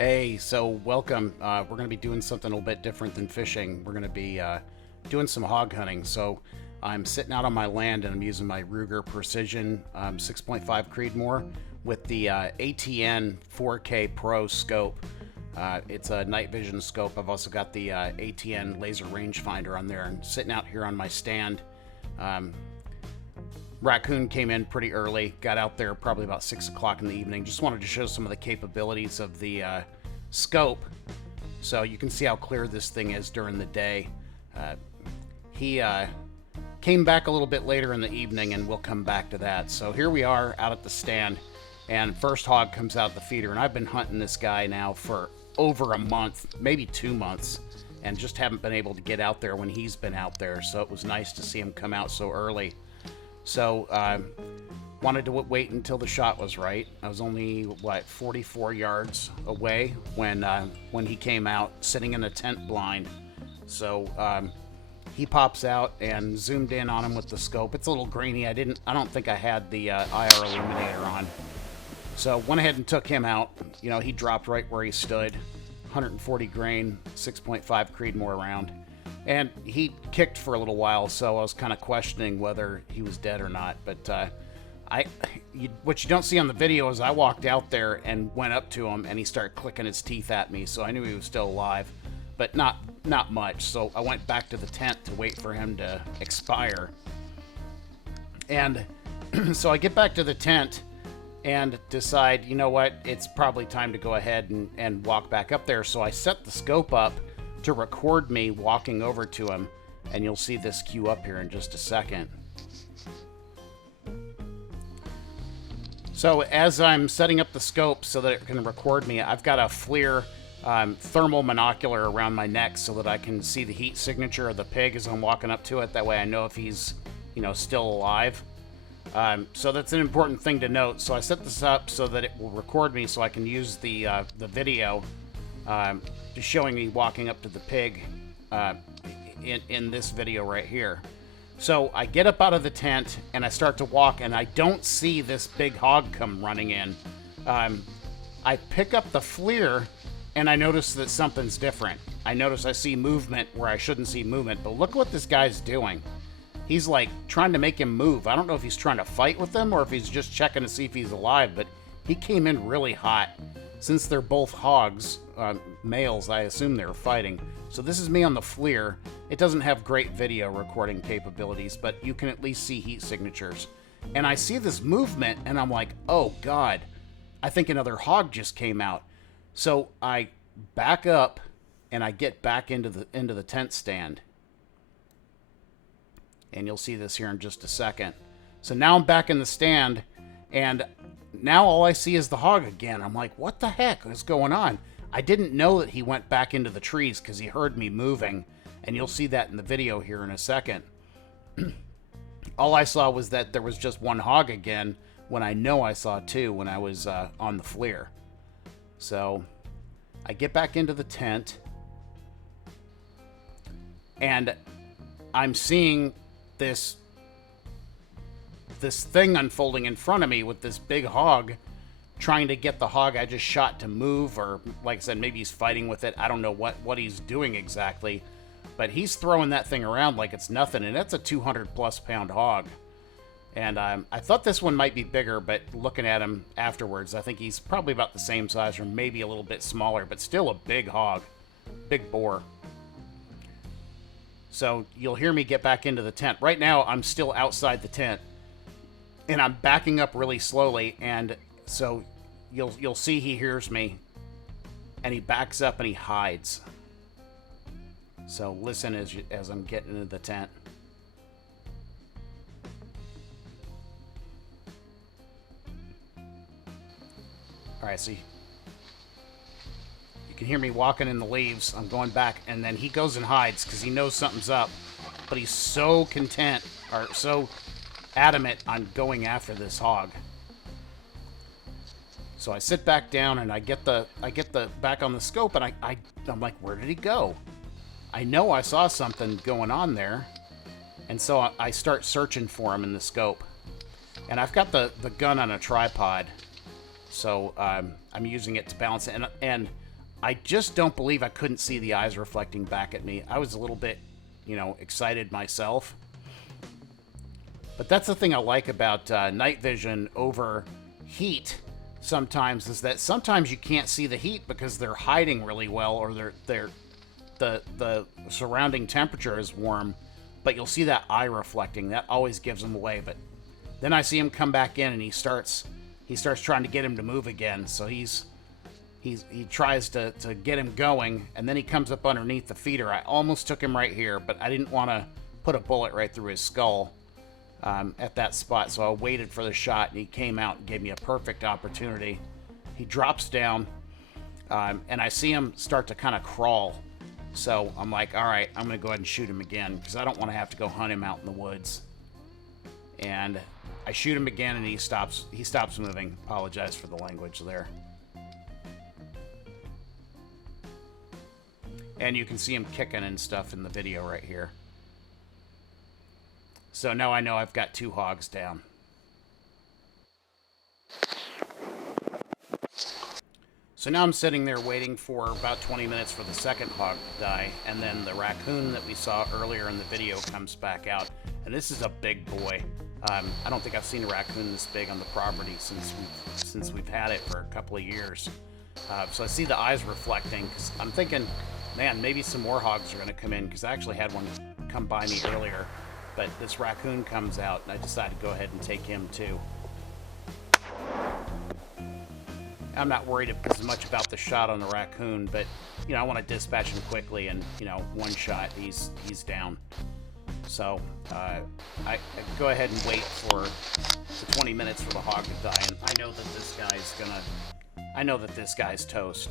Hey, so welcome. We're going to be doing something a little bit different than fishing. We're going to be doing some hog hunting. So I'm sitting out on my land and I'm using my Ruger Precision 6.5 Creedmoor with the ATN 4K Pro scope. It's a night vision scope. I've also got the ATN laser rangefinder on there, and sitting out here on my stand. Um, Raccoon came in pretty early, got out there probably about 6 o'clock in the evening. Just wanted to show some of the capabilities of the scope so you can see how clear this thing is during the day. He came back a little bit later in the evening, and we'll come back to that. So here we are out at the stand, and first hog comes out the feeder, and I've been hunting this guy now for over a month, maybe 2 months, and just haven't been able to get out there when he's been out there. So it was nice to see him come out so early. So, wanted to wait until the shot was right. I was only, 44 yards away when he came out, sitting in a tent blind. So, he pops out and zoomed in on him with the scope. It's a little grainy. I don't think I had the IR illuminator on. So, went ahead and took him out. You know, he dropped right where he stood. 140 grain, 6.5 Creedmoor round. And he kicked for a little while, so I was kind of questioning whether he was dead or not. But what you don't see on the video is I walked out there and went up to him, and he started clicking his teeth at me, so I knew he was still alive, but not much. So I went back to the tent to wait for him to expire. And so I get back to the tent and decide, you know what, it's probably time to go ahead and walk back up there. So I set the scope up to record me walking over to him, and you'll see this cue up here in just a second. So as I'm setting up the scope so that it can record me, I've got a FLIR thermal monocular around my neck so that I can see the heat signature of the pig as I'm walking up to it. That way I know if he's, still alive. So that's an important thing to note. So I set this up so that it will record me so I can use the video just showing me walking up to the pig in this video right here. So I get up out of the tent and I start to walk, and I don't see this big hog come running in. I pick up the FLIR and I notice that something's different. I see movement where I shouldn't see movement, but look what this guy's doing. He's like trying to make him move. I don't know if he's trying to fight with him or if he's just checking to see if he's alive, but he came in really hot. Since they're both hogs, males, I assume they're fighting. So this is me on the FLIR. It doesn't have great video recording capabilities, but you can at least see heat signatures. And I see this movement, and I'm like, oh God, I think another hog just came out. So I back up, and I get back into the tent stand. And you'll see this here in just a second. So now I'm back in the stand, and now all I see is the hog again. I'm like, what the heck is going on? I didn't know that he went back into the trees because he heard me moving, and you'll see that in the video here in a second. All I saw was that there was just one hog again, when I know I saw two when I was on the FLIR. So I get back into the tent, and I'm seeing this thing unfolding in front of me with this big hog trying to get the hog I just shot to move, or like I said, maybe he's fighting with it. I don't know what he's doing exactly, but he's throwing that thing around like it's nothing, and that's a 200 plus pound hog. And I thought this one might be bigger, but looking at him afterwards, I think he's probably about the same size or maybe a little bit smaller, but still a big hog, big boar. So you'll hear me get back into the tent. Right now I'm still outside the tent, and I'm backing up really slowly, and so you'll see he hears me, and he backs up and he hides. So listen as I'm getting into the tent. All right, see, you can hear me walking in the leaves. I'm going back, and then he goes and hides because he knows something's up, but he's so content, or so adamant on going after this hog. So I sit back down and I get the back on the scope, and I'm like, where did he go? I know I saw something going on there, and so I start searching for him in the scope. And I've got the gun on a tripod, so I'm using it to balance it. And I just don't believe I couldn't see the eyes reflecting back at me. I was a little bit, excited myself. But that's the thing I like about night vision over heat sometimes, is that sometimes you can't see the heat because they're hiding really well, or the surrounding temperature is warm, but you'll see that eye reflecting. That always gives them away. But then I see him come back in, and he starts trying to get him to move again. So he tries to get him going, and then he comes up underneath the feeder. I almost took him right here, but I didn't want to put a bullet right through his skull at that spot, so I waited for the shot, and he came out and gave me a perfect opportunity. He drops down, and I see him start to kind of crawl. So I'm like, all right, I'm going to go ahead and shoot him again, because I don't want to have to go hunt him out in the woods. And I shoot him again, and he stops moving. Apologize for the language there. And you can see him kicking and stuff in the video right here. So now I know I've got 2 hogs down. So now I'm sitting there waiting for about 20 minutes for the second hog to die, and then the raccoon that we saw earlier in the video comes back out. And this is a big boy. I don't think I've seen a raccoon this big on the property since we've had it for a couple of years. So I see the eyes reflecting, because I'm thinking, man, maybe some more hogs are going to come in, because I actually had one come by me earlier. But this raccoon comes out, and I decided to go ahead and take him too. I'm not worried as much about the shot on the raccoon, but I want to dispatch him quickly, and one shot, he's down. So I go ahead and wait for the 20 minutes for the hog to die, and I know that this guy's toast.